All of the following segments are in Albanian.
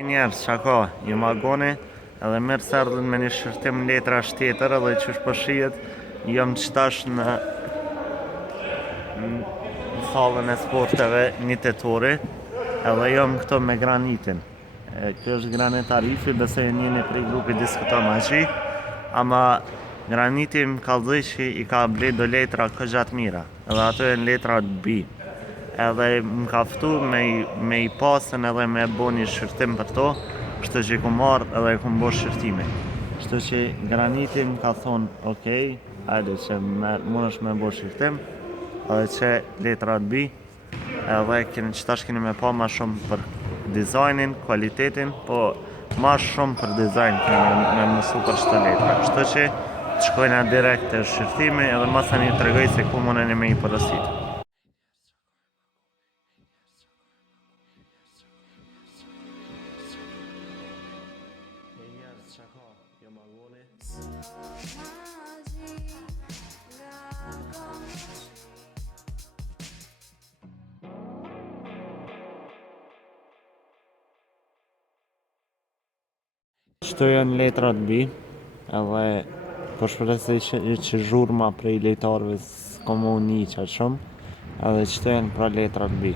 Njerës që ka, ju magoni edhe mirë sërdën me një shërtim letra shtetër edhe që është përshijet jam qëtash në salën e sporteve një tetori edhe jam këto me granitin. Kjo është granit Arifi, besoj njëni prej grupi diskuta ma qi, ama graniti më kalzoj që i ka ble do letra këgjat mira edhe ato e në letra të bi. Edhe më kaftu me i pasën edhe me bo një shërtim për to, kështu që i ku marrë edhe i ku bo shërtimi. Kështu që graniti më ka thonë, okej, hajde që mund është me bo shërtim, edhe që letra të bi, edhe qëtash keni me pa ma shumë për dizajnin, kualitetin, po ma shumë për dizajn keni me mësu për shtë letra. Kështu që të shkojna direkt të shërtimi edhe masa një të regoj se ku mundeni me i përësit. Qëto janë letrat bi, edhe po shpresoj që zhurma prej letarëve s'ka mu një qatë shumë, edhe qëto janë pra letrat bi.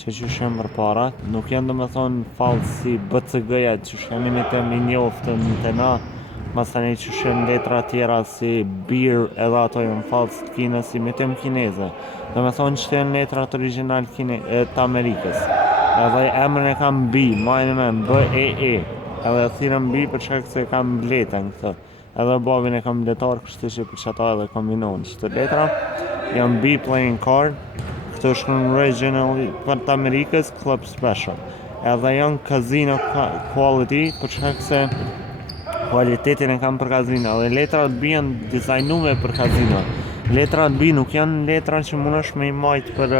Që shemë për para, nuk janë do me thonë falë si BCG-ja që shemi një tem i njoftën të na, masani që shemë letra tjera si beer edhe ato janë falës të kina si me tem kineze. Do me thonë që janë letrat original të Amerikës. Edhe emrën e kam B, majnë me B-E-E. Edhe thirëm bi për shkak se kam bletën këtë. Edhe babin e kam bletar, kështu që për qëta edhe kombinohen. Qëtë letra janë B playing card, këtë është në original për të Amerikës Club Special. Edhe janë casino quality për shkak se kualitetin e kam për casino. Edhe letrat B janë dizajnume për casino. Letrat B nuk janë letra që mund është me i majtë për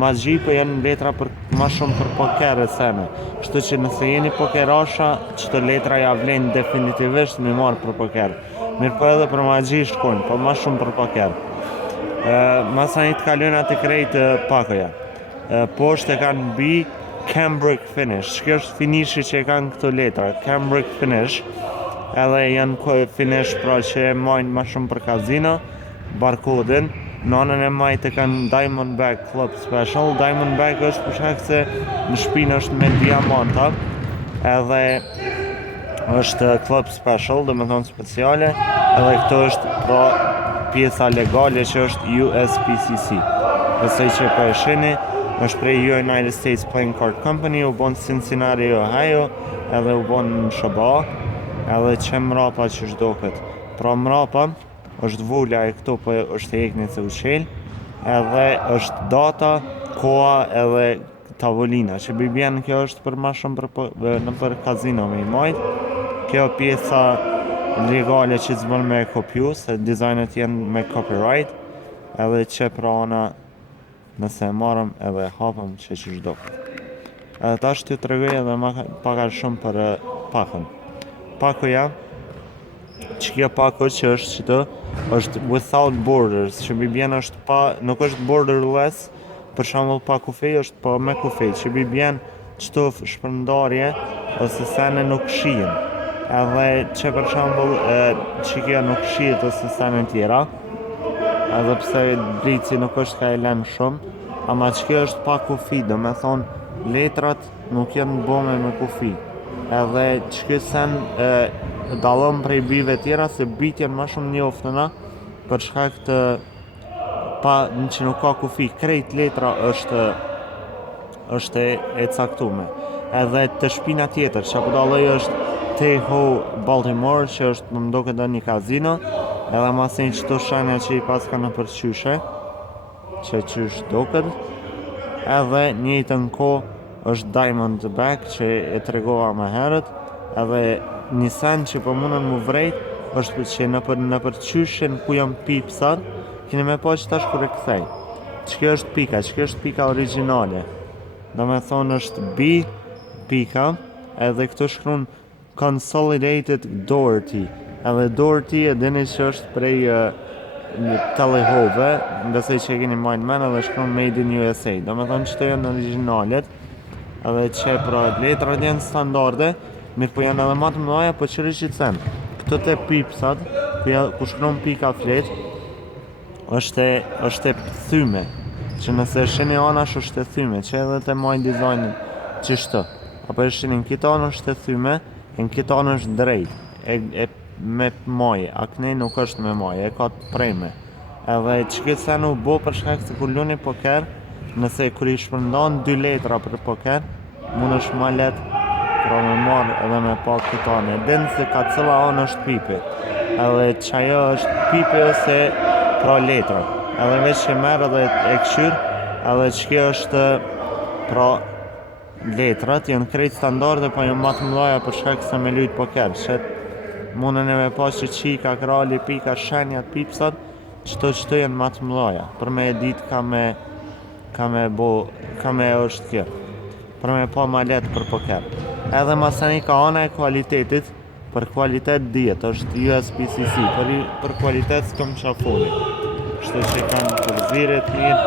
magji, për janë letra për ma shumë për poker e sene. Kështu që nëse jeni pokerasha, qëto letra ja vlenë definitivisht me marë për poker. Mirë po edhe për magji shkojnë, po ma shumë për poker. Masa një të kalojnë atë krejtë pakoja. Poshtë e kanë B, cambric finish. Që është finishi që e kanë këto letra, cambric finish. Edhe janë finish pra që e majnë ma shumë për casino, barkodin. Nanën e majtë kanë Diamondback Club Special. Diamondback është për shkak se në shpinë është me diamanta edhe është Club Special, dhe me thonë speciale, edhe këto është pra pjesa legale që është USPCC. Besoj që po e shini, është prej United States Playing Card Company, u bon Cincinnati, Ohio, edhe u bon në Shaba, edhe që mrapa që shdo këtë. Pra mrapa është vulla e këto për është e ekni se uqel, edhe është data, koa edhe tavolina, që bibjen kjo është për ma shumë për casino me i majtë. Kjo pjesa legale që të zbën me kopju, se dizajnet jenë me copyright, edhe që pra ona nëse e marëm edhe hapëm që shdo. Edhe ta është të tregoj edhe pakar shumë për pakën. Pakoja, që kjo pako që është që të, është without borders, që bibjen është pa, nuk është borderless, për shembull pa kufej është pa me kufej, që bibjen qëto shpërndarje ose sene nuk shijen. Edhe që për shembull që kjo nuk shijet ose sene tjera, edhe pse blici nuk është ka e lenë shumë, ama që kjo është pa kufi, do me thonë letrat nuk janë bome me kufi. Edhe që kjo sen dalëm prej bive tjera se bit janë ma shumë njoftëna për shkak të pa në që nuk ka kufi. Krejt letra është e caktume. Edhe të shpina tjetër që apo daloj është Teho Baltimore që është më mdo këtë një casino, edhe masin që të shanja që i pas ka në përqyshe që qysh do këtë, edhe njëjtën ko është Diamondback që e tregova më herët, edhe një sen që po mundën mu vrejt është që në përqyshin ku jam pipsat, keni me po që tash kur e këthej. Që kjo është pika, që kjo është pika originale. Do me thonë është B, pika, edhe këtu shkrun Consolidated Doherty. Edhe Doherty e dini që është prej telehove, besoj që e keni majnë men edhe shkrun Made in USA. Do me thonë që të janë originalet, edhe që pra letrat janë standarde, mirë po janë edhe më të mëdha, po qëri që të them. Këto të pipsat, ku shkron pika fleq, është e thyme, që nëse shini anash është e thyme, që edhe të maj dizajnin qishtë, apo e shini në kita anë është e thyme, e në kita anë është drejt, me maj, akne nuk është me maj, e ka të prejme. Edhe që këtë se nuk bo për shkak se kur luni poker, nëse kur i shpërndan 2 letra për poker, mund është ma let pra me marrë edhe me pak këtë anë. Din se ka cëlla anë është pipi, edhe që ajo është pipi ose pra letra. Edhe veç që merë edhe e këshyr, edhe që kjo është pra letrat, janë krejt standarde, po janë matë mëdhaja për shkak se me lujt poker. Shet mundën e me pas që qika, krali, pika, shenjat, pipsat, qëto janë matë mëdhaja. Për me e dit ka me është kjo. Për me pa ma letë për poker. Edhe masani ka ana e kualitetit, për kualitet djetë, është USPCC, për kualitet s'kom qafoni. Kështu që kanë përzirit mirë,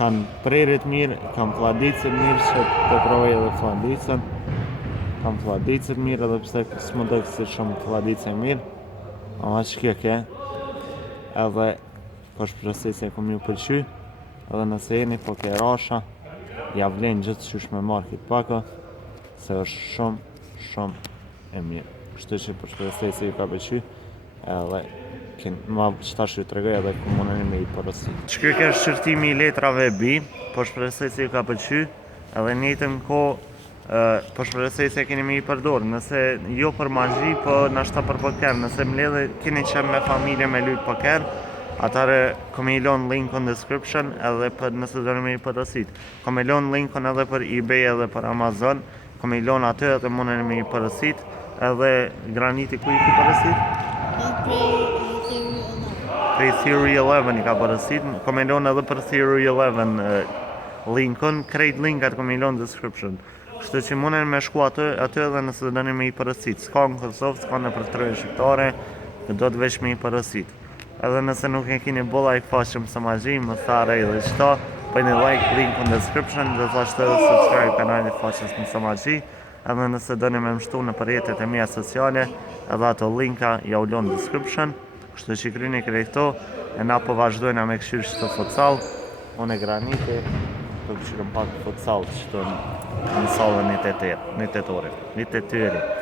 kanë prerit mirë, kanë fladicit mirë, që të provej edhe fladicën. Kanë fladicit mirë, edhe pse s'më dojë kësi shumë fladicit mirë. Ama që kjo ke, edhe ko shpresoj se kom ju pëlqy, edhe nëse jeni pokerasha, ja vlen gjithë qysh me marrë këtë paka, se është shumë e mirë. Kështu që për shpresoj se ju ka pëlqy, edhe ma qëtash ju të regoj edhe ku mundeni me i porosit. Që kjo është shërtimi i letrave B, për shpresoj se ju ka pëlqy, edhe njëtën ko, për shpresoj se keni me i përdor, nëse jo për mazhi, po nashta për poker, nëse mledhe keni qenë me familje me lujt poker, atare kom i lon linkon description edhe për nëse do me i porosit. Kom i lon linkon edhe për eBay edhe për Amazon, kom i lon aty edhe mundeni me i porosit, edhe graniti ku i ki porosit? Prej Theory 11 i ka porosit, kom i lon edhe për Theory 11 linkon, krejt linkat kom i lon description. Kështu që mundeni me shku aty edhe nëse do me i porosit. S'ka në Kosovë, s'ka në për trojë shqiptare, do të veç me i porosit. Edhe nëse nuk e kini bolla i faqëm së mazhi, më thare i dhe qëta, bëjni like, link në description, dhe thashtë edhe subscribe kanalin faqës në së mazhi, edhe nëse doni me mështu në përjetet e mija sociale, edhe ato linka ja u lonë description, kështu që kryni këto, e na po vazhdojna me këshyrë që të futsal, unë e graniti, të këshyrëm pak futsal që të në salën një të tëri.